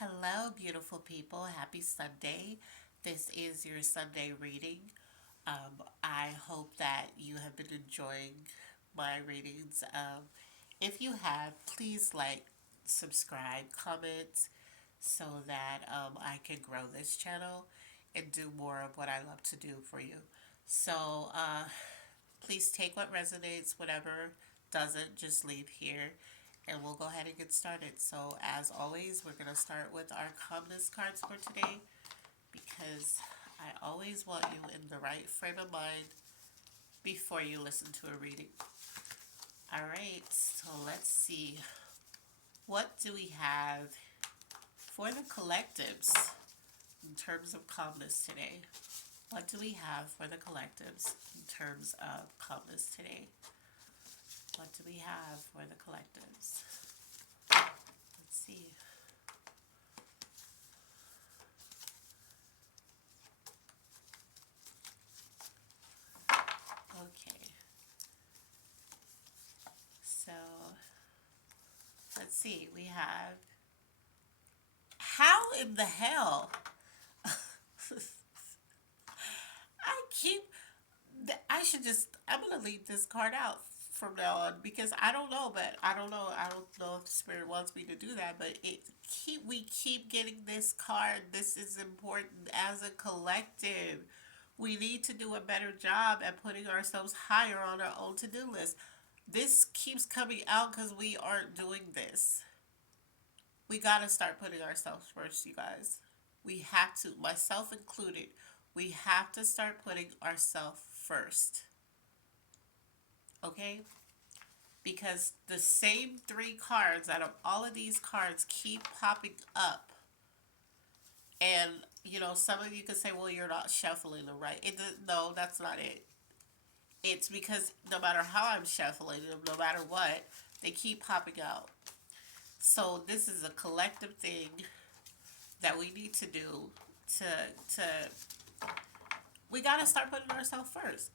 Hello, beautiful people. Happy Sunday. This is your Sunday reading. I hope that you have been enjoying my readings. If you have, please like, subscribe, comment so that I can grow this channel and do more of what I love to do for you. So please take what resonates, whatever doesn't, just leave here and we'll go ahead and get started. So, as always, we're going to start with our calmness cards for today because I always want you in the right frame of mind before you listen to a reading. All right, so let's see. What do we have for the collectives in terms of calmness today? What do we have for the collectives in terms of calmness today? What do we have for the collectives? Let's see. Okay. So, let's see. We have how in the hell I keep I should just I'm gonna leave this card out from now on because I don't know, but I don't know if the spirit wants me to do that, but we keep getting this card. This is important as a collective. We need to do a better job at putting ourselves higher on our own to-do list. This keeps coming out because we aren't doing this. We got to start putting ourselves first, you guys. We have to, myself included, we have to start putting ourselves first. Okay? Because the same three cards out of all of these cards keep popping up. And, some of you could say, well, you're not shuffling them right. No, that's not it. It's because no matter how I'm shuffling them, no matter what, they keep popping out. So this is a collective thing that we need to do to we got to start putting ourselves first.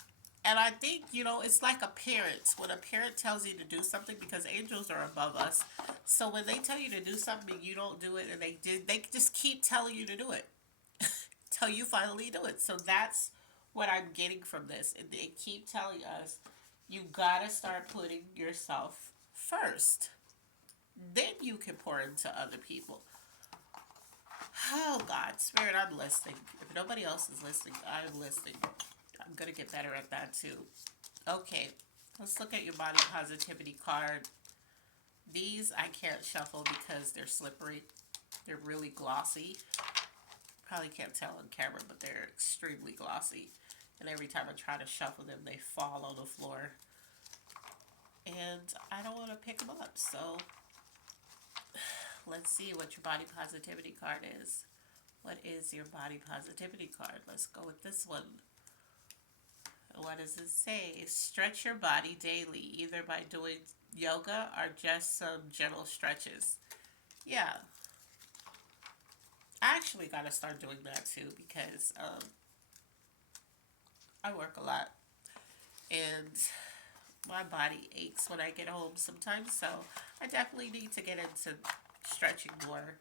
And I think, it's like a parent. When a parent tells you to do something, because angels are above us. So when they tell you to do something, you don't do it, and they just keep telling you to do it till you finally do it. So that's what I'm getting from this. And they keep telling us, you got to start putting yourself first. Then you can pour into other people. Oh, God, Spirit, I'm listening. If nobody else is listening, I'm listening. I'm going to get better at that too. Okay, let's look at your body positivity card. These I can't shuffle because they're slippery. They're really glossy. Probably can't tell on camera, but they're extremely glossy. And every time I try to shuffle them, they fall on the floor. And I don't want to pick them up, so let's see what your body positivity card is. What is your body positivity card? Let's go with this one. What does it say? Stretch your body daily, either by doing yoga or just some gentle stretches. Yeah, I actually got to start doing that too because I work a lot and my body aches when I get home sometimes. So I definitely need to get into stretching more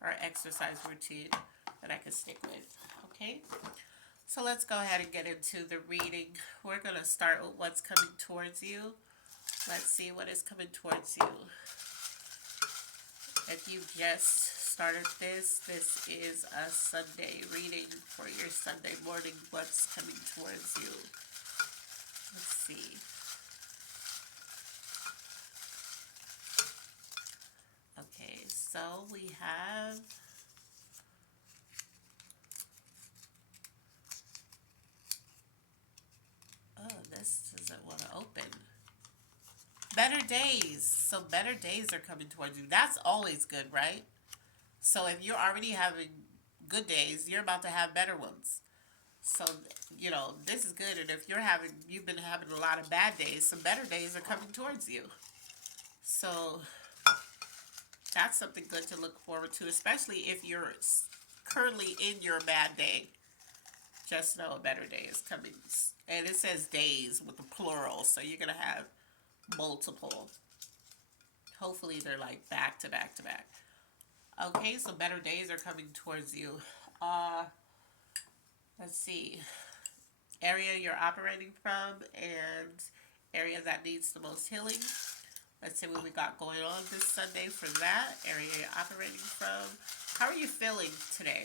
or exercise routine that I can stick with. Okay? So let's go ahead and get into the reading. We're going to start with what's coming towards you. Let's see what is coming towards you. If you just started this is a Sunday reading for your Sunday morning. What's coming towards you? Let's see. Okay, so we have this doesn't want to open. Better days. So better days are coming towards you. That's always good, right? So if you're already having good days, you're about to have better ones. So, this is good. And if you've been having a lot of bad days, some better days are coming towards you. So that's something good to look forward to, especially if you're currently in your bad day. Just know a better day is coming. And it says days with the plural, so you're going to have multiple. Hopefully they're like back to back to back. Okay, so better days are coming towards you. Uh, let's see. Area you're operating from and area that needs the most healing. Let's see what we got going on this Sunday for that area you're operating from. How are you feeling today?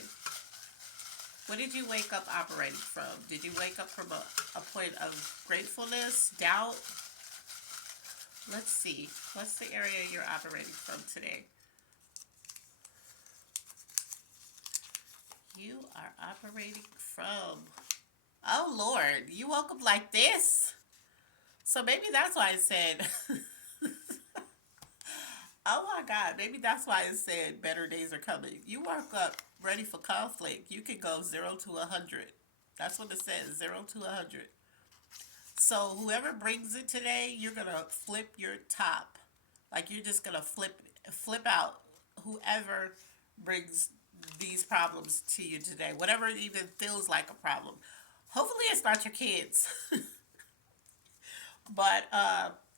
What did you wake up operating from? Did you wake up from a point of gratefulness, doubt? Let's see. What's the area you're operating from today? You are operating from. Oh, Lord. You woke up like this? So maybe that's why I said. Oh my God. Maybe that's why it said better days are coming. You woke up ready for conflict. You can go 0 to 100. That's what it says, 0 to 100. So whoever brings it today, you're gonna flip your top. Like you're just gonna flip out whoever brings these problems to you today. Whatever even feels like a problem. Hopefully it's not your kids. But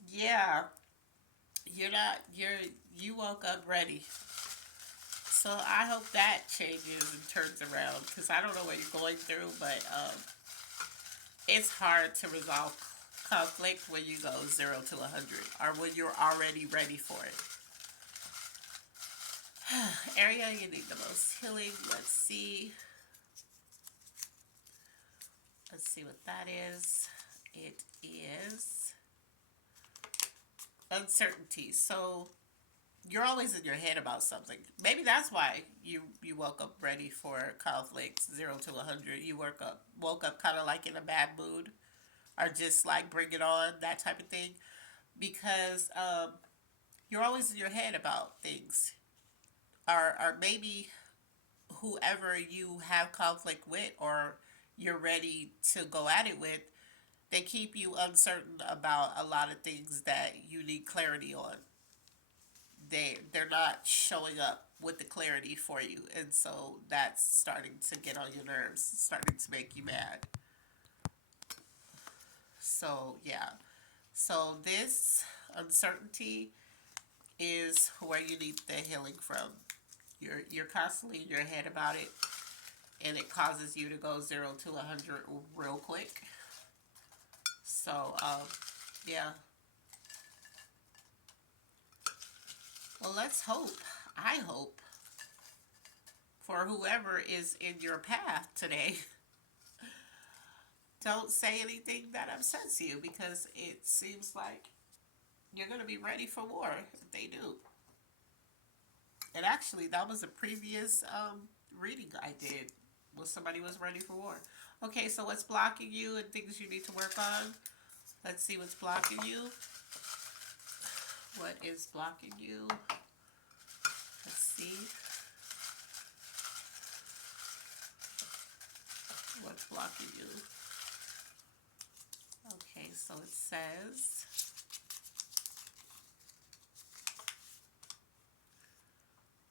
yeah, you're not you woke up ready. So I hope that changes and turns around because I don't know what you're going through, but it's hard to resolve conflict when you go 0 to 100 or when you're already ready for it. Area you need the most healing. Let's see. Let's see what that is. It is uncertainty. So you're always in your head about something. Maybe that's why you woke up ready for conflict 0 to 100. You woke up kind of like in a bad mood, or just like bring it on, that type of thing, because you're always in your head about things, or maybe whoever you have conflict with or you're ready to go at it with, they keep you uncertain about a lot of things that you need clarity on. They're not showing up with the clarity for you, and so that's starting to get on your nerves, starting to make you mad. So yeah, so this uncertainty is where you need the healing from. You're constantly in your head about it, and it causes you to go 0 to 100 real quick. So yeah. Well, let's hope. I hope for whoever is in your path today, don't say anything that upsets you because it seems like you're going to be ready for war if they do. And actually, that was a previous reading I did when somebody was ready for war. Okay, so what's blocking you and things you need to work on? Let's see what's blocking you. What is blocking you? Let's see. What's blocking you? Okay, so it says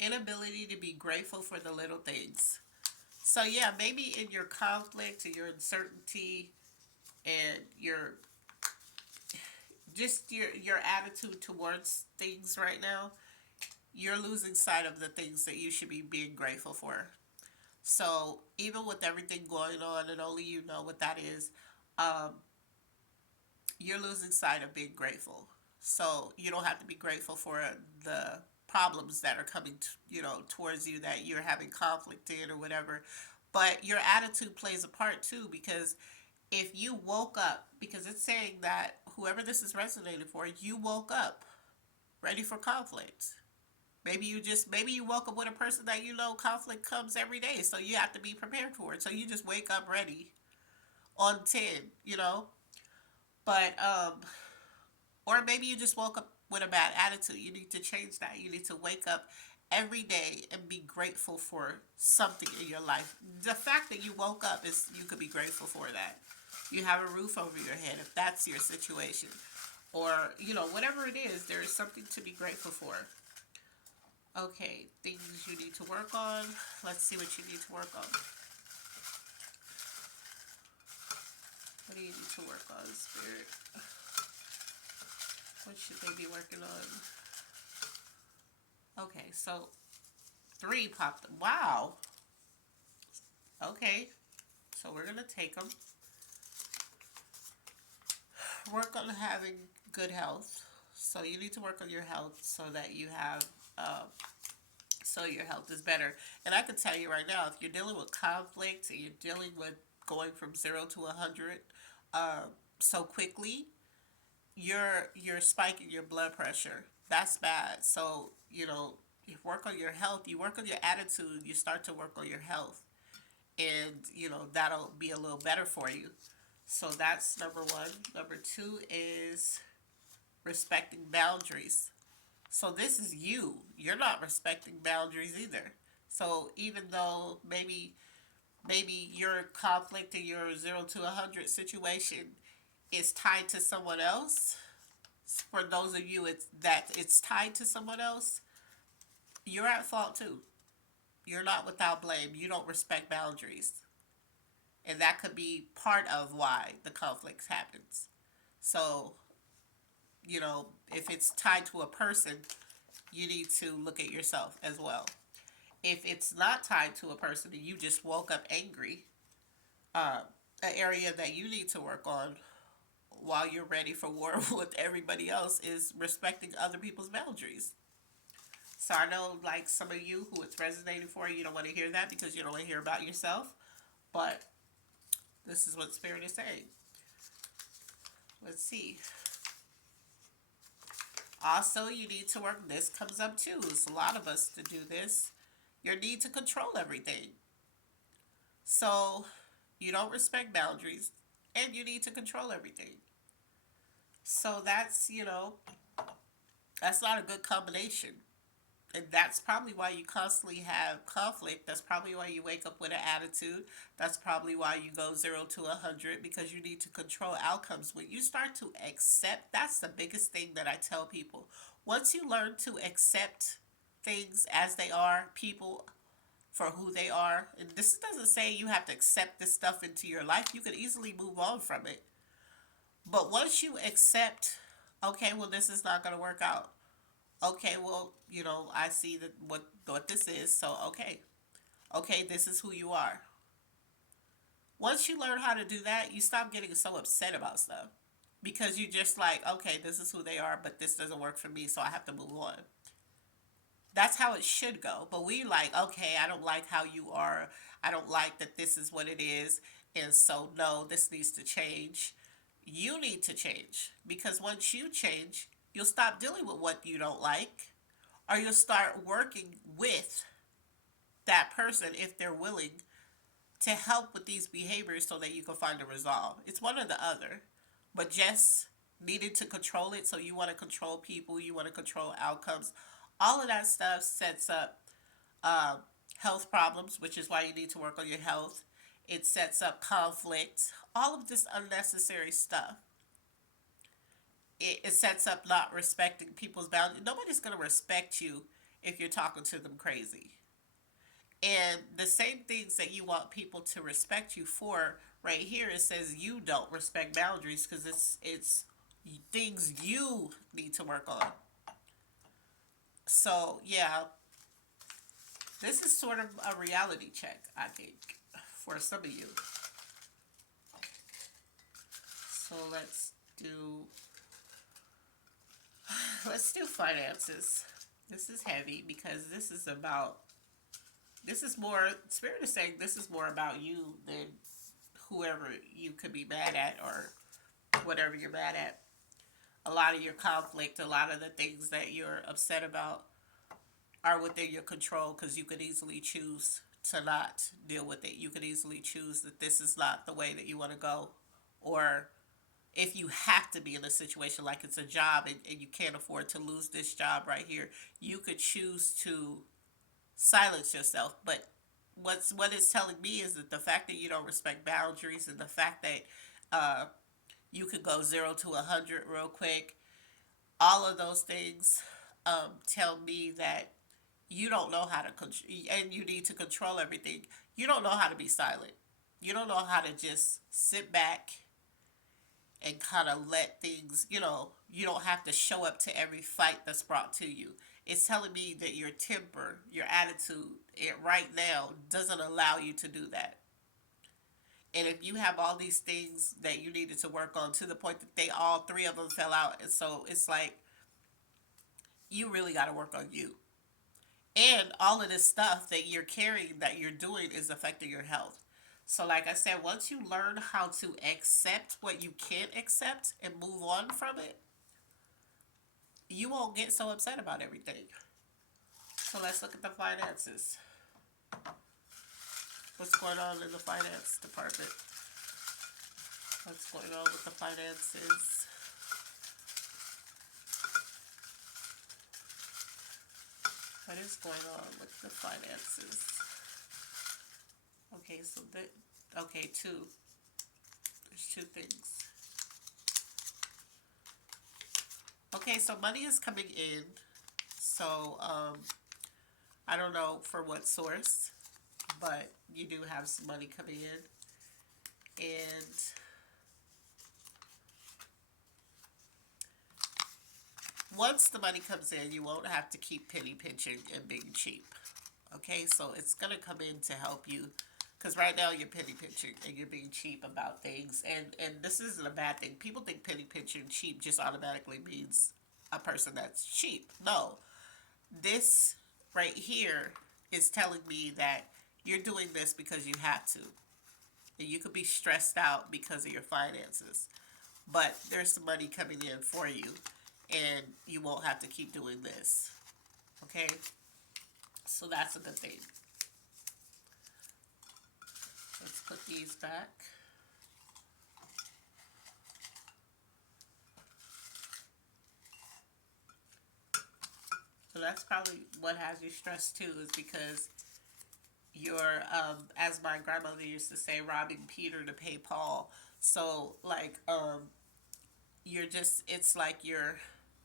inability to be grateful for the little things. So yeah, maybe in your conflict and your uncertainty and your attitude towards things right now, you're losing sight of the things that you should be being grateful for. So even with everything going on, and only you know what that is, um, you're losing sight of being grateful. So you don't have to be grateful for the problems that are coming, towards you that you're having conflict in or whatever. But your attitude plays a part too, because if you woke up, because it's saying that whoever this is resonating for, you woke up ready for conflict. Maybe you woke up with a person that conflict comes every day, so you have to be prepared for it. So you just wake up ready on 10, But or maybe you just woke up with a bad attitude. You need to change that. You need to wake up every day and be grateful for something in your life. The fact that you woke up is you could be grateful for that. You have a roof over your head if that's your situation. Or, whatever it is, there is something to be grateful for. Okay, things you need to work on. Let's see what you need to work on. What do you need to work on, Spirit? What should they be working on? Okay, so Three popped. Wow. Okay. So we're gonna take them. Work on having good health. So you need to work on your health so that you have, uh, so your health is better. And I can tell you right now, if you're dealing with conflict and you're dealing with going from 0 to 100 uh, so quickly, you're spiking your blood pressure. That's bad. So you work on your health. You work on your attitude. You start to work on your health, and that'll be a little better for you. So that's number one. Number two is respecting boundaries. So this is you. You're not respecting boundaries either. So even though maybe your conflict in your 0 to 100 situation is tied to someone else, for those of you it's tied to someone else, you're at fault too. You're not without blame. You don't respect boundaries. And that could be part of why the conflict happens. So, if it's tied to a person, you need to look at yourself as well. If it's not tied to a person and you just woke up angry, uh, an area that you need to work on while you're ready for war with everybody else is respecting other people's boundaries. So I know, like some of you who it's resonating for, you don't want to hear that because you don't want to hear about yourself. But this is what Spirit is saying. Let's see. Also, you need to work. This comes up too. It's a lot of us to do this. Your need to control everything. So you don't respect boundaries, and you need to control everything. So that's not a good combination. And that's probably why you constantly have conflict. That's probably why you wake up with an attitude. That's probably why you go 0 to 100, because you need to control outcomes. When you start to accept, that's the biggest thing that I tell people. Once you learn to accept things as they are, people for who they are, and this doesn't say you have to accept this stuff into your life. You can easily move on from it. But once you accept, okay, well, this is not going to work out. Okay, well, I see that what this is, so okay, this is who you are. Once you learn how to do that, you stop getting so upset about stuff because you just like, okay, this is who they are, but this doesn't work for me, so I have to move on. That's how it should go. But we like, okay, I don't like how you are. I don't like that this is what it is, and so no, this needs to change. You need to change because once you change, you'll stop dealing with what you don't like, or you'll start working with that person if they're willing to help with these behaviors so that you can find a resolve. It's one or the other. But just needing to control it, so you want to control people, you want to control outcomes, all of that stuff sets up uh, health problems, which is why you need to work on your health. It sets up conflict, all of this unnecessary stuff. It sets up not respecting people's boundaries. Nobody's going to respect you if you're talking to them crazy. And the same things that you want people to respect you for, right here it says you don't respect boundaries because it's things you need to work on. So yeah, this is sort of a reality check, I think, for some of you. So let's do finances. This is heavy because this is more, Spirit is saying this is more about you than whoever you could be mad at or whatever you're mad at. A lot of your conflict, a lot of the things that you're upset about are within your control because you could easily choose to not deal with it. You could easily choose that this is not the way that you want to go. Or if you have to be in a situation like it's a job and you can't afford to lose this job right here, you could choose to silence yourself. But what it's telling me is that the fact that you don't respect boundaries and the fact that you could go 0 to 100 real quick, all of those things tell me that you don't know how to control, and you need to control everything. You don't know how to be silent. You don't know how to just sit back and kind of let things, you don't have to show up to every fight that's brought to you. It's telling me that your temper, your attitude, it right now doesn't allow you to do that. And if you have all these things that you needed to work on to the point that they all three of them fell out, and so it's like you really got to work on you. And all of this stuff that you're carrying, that you're doing, is affecting your health. So, like I said, once you learn how to accept what you can't accept and move on from it, you won't get so upset about everything. So, let's look at the finances. What's going on in the finance department? What's going on with the finances? What is going on with the finances? Okay, so okay, two. There's two things. Okay, so money is coming in. So, I don't know for what source, but you do have some money coming in. And once the money comes in, you won't have to keep penny pinching and being cheap. Okay, so it's going to come in to help you, because right now you're penny pinching and you're being cheap about things. And this isn't a bad thing. People think penny pinching cheap just automatically means a person that's cheap. No, this right here is telling me that you're doing this because you have to. And you could be stressed out because of your finances. But there's some money coming in for you, and you won't have to keep doing this. Okay? So that's a good thing. Let's put these back. So that's probably what has you stressed too, is because you're, as my grandmother used to say, robbing Peter to pay Paul. So, like, you're just, it's like you're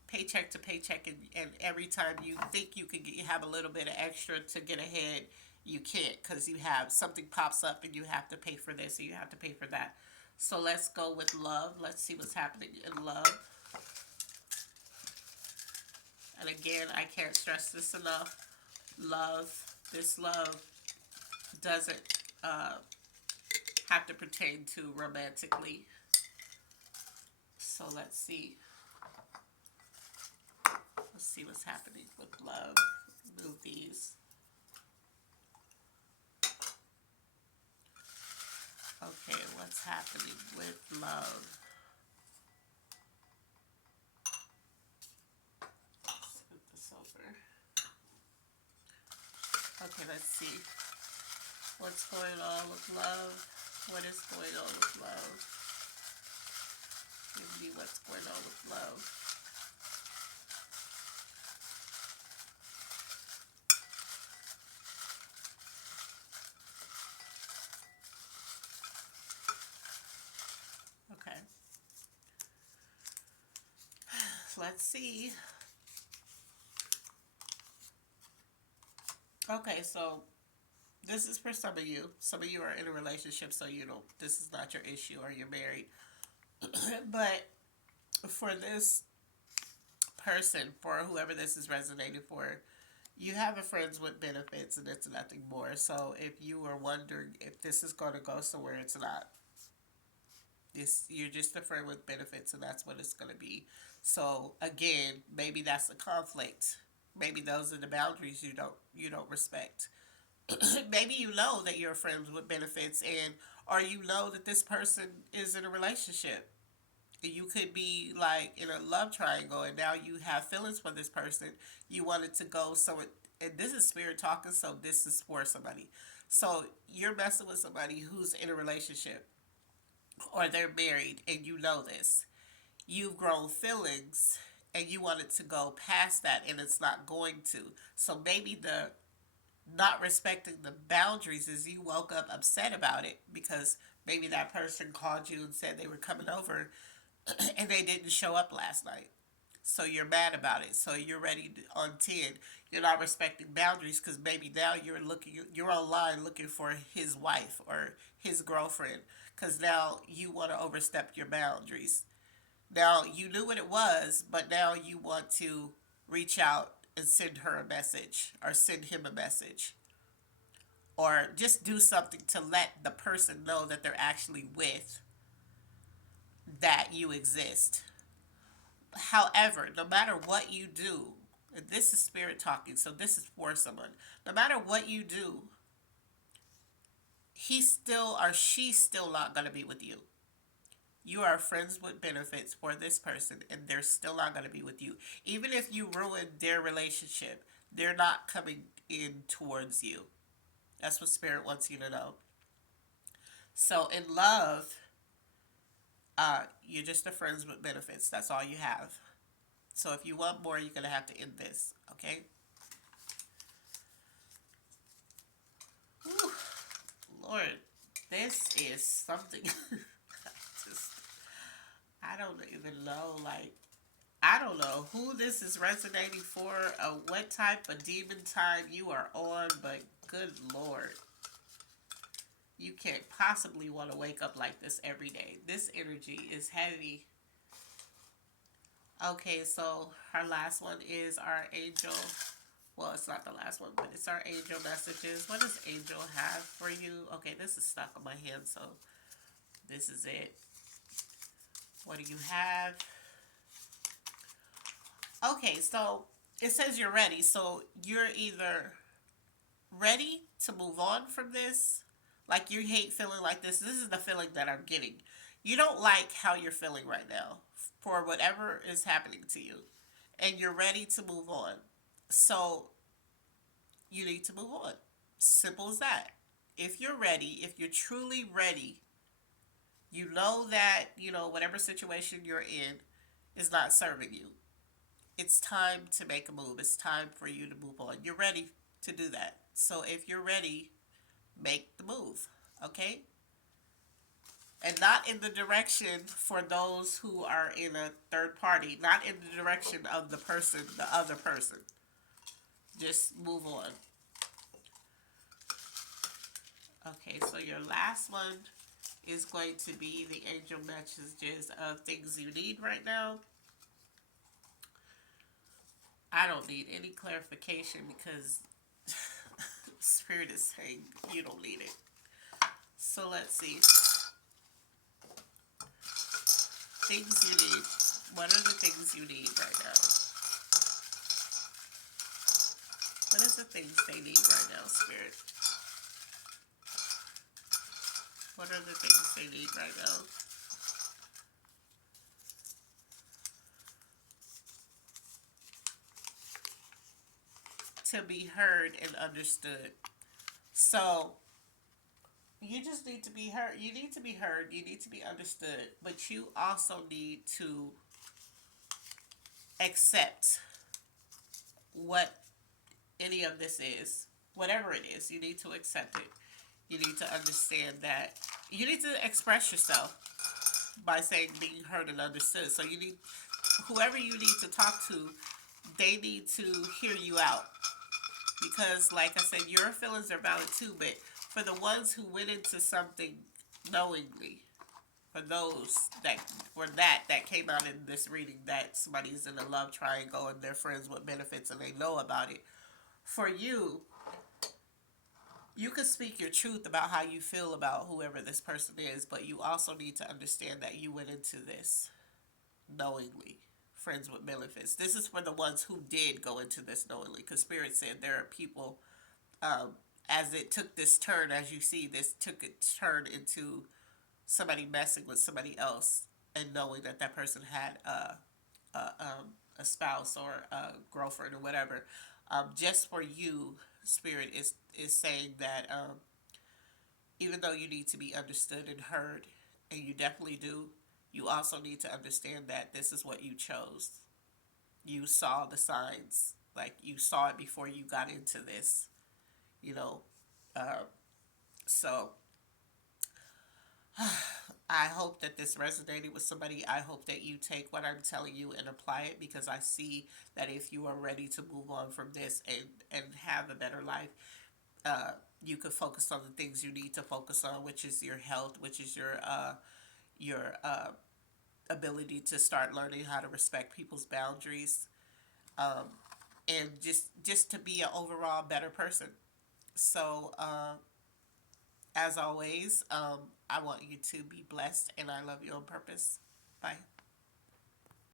paycheck to paycheck, and every time you think you could get, you have a little bit of extra to get ahead, you can't, because you have something pops up and you have to pay for this and you have to pay for that. So let's go with love. Let's see what's happening in love. And again, I can't stress this enough. Love, this love doesn't have to pertain to romantically. So let's see. Let's see what's happening with love. Move these. Okay, what's happening with love? Let's scoot this over. Okay, let's see. What's going on with love? What is going on with love? Give me what's going on with love. Okay. Let's see. Okay, so this is for some of you. Some of you are in a relationship, so you know this is not your issue, or you're married. But for this person, for whoever this is resonating for, you have a friends with benefits, and it's nothing more. So if you were wondering if this is going to go somewhere, it's not. This, you're just a friend with benefits, and that's what it's going to be. So again, maybe that's a conflict. Maybe those are the boundaries you don't respect. Maybe you know that you're friends with benefits, and or you know that this person is in a relationship. You could be like in a love triangle, and now you have feelings for this person. You wanted to go, so and this is spirit talking, so this is for somebody. So you're messing with somebody who's in a relationship, or they're married, and you know this. You've grown feelings, and you wanted to go past that, and it's not going to. So maybe the not respecting the boundaries is you woke up upset about it because maybe that person called you and said they were coming over and they didn't show up last night. So you're mad about it. So you're ready to, on 10. You're not respecting boundaries because maybe now you're online looking for his wife or his girlfriend, because now you want to overstep your boundaries. Now you knew what it was, but now you want to reach out and send her a message or send him a message, or just do something to let the person know that they're actually with, that you exist. However, no matter what you do, and this is spirit talking, so this is for someone. No matter what you do, he's still or she's still not going to be with you. You are friends with benefits for this person, and they're still not going to be with you. Even if you ruin their relationship, they're not coming in towards you. That's what spirit wants you to know. So in love, you're just a friends with benefits. That's all you have. So if you want more, you're gonna have to end this. Okay. Whew. Lord, this is something. Just, I don't even know. Like, I don't know who this is resonating for, what type of demon time you are on, but good Lord, you can't possibly want to wake up like this every day. This energy is heavy. Okay, so our last one is our angel. Well, it's not the last one, but it's our angel messages. What does angel have for you? Okay, this is stuck on my hand, so this is it. What do you have? Okay, so it says you're ready. So you're either ready to move on from this, like you hate feeling like this. This is the feeling that I'm getting. You don't like how you're feeling right now for whatever is happening to you, and you're ready to move on. So you need to move on. Simple as that. If you're ready, if you're truly ready, you know that, whatever situation you're in is not serving you. It's time to make a move. It's time for you to move on. You're ready to do that. So if you're ready, make the move. Okay? And not in the direction for those who are in a third party, not in the direction of the person, the other person. Just move on. Okay, so your last one is going to be the angel messages of things you need right now. I don't need any clarification because Spirit is saying you don't need it. So let's see. Things you need. What are the things you need right now? What is the things they need right now, Spirit? What are the things they need right now? To be heard and understood. So you just need to be heard. You need to be heard. You need to be understood. But you also need to accept what any of this is. Whatever it is, you need to accept it. You need to understand that. You need to express yourself by saying being heard and understood. So you need, whoever you need to talk to, they need to hear you out. Because, like I said, your feelings are valid too, but for the ones who went into something knowingly, for those that were that came out in this reading, that somebody's in a love triangle and they're friends with benefits and they know about it, for you, you can speak your truth about how you feel about whoever this person is, but you also need to understand that you went into this knowingly. Friends with benefits. This is for the ones who did go into this knowingly, because Spirit said there are people, as it took this turn, as you see, this took a turn into somebody messing with somebody else and knowing that that person had a spouse or a girlfriend or whatever. Just for you, Spirit is saying that even though you need to be understood and heard, and you definitely do, you also need to understand that this is what you chose. You saw the signs, like you saw it before you got into this, you know. Uh, so I hope that this resonated with somebody. I hope that you take what I'm telling you and apply it, because I see that if you are ready to move on from this and have a better life, you could focus on the things you need to focus on, which is your health, which is your ability to start learning how to respect people's boundaries, and just to be an overall better person. So as always, I want you to be blessed, and I love you on purpose. Bye.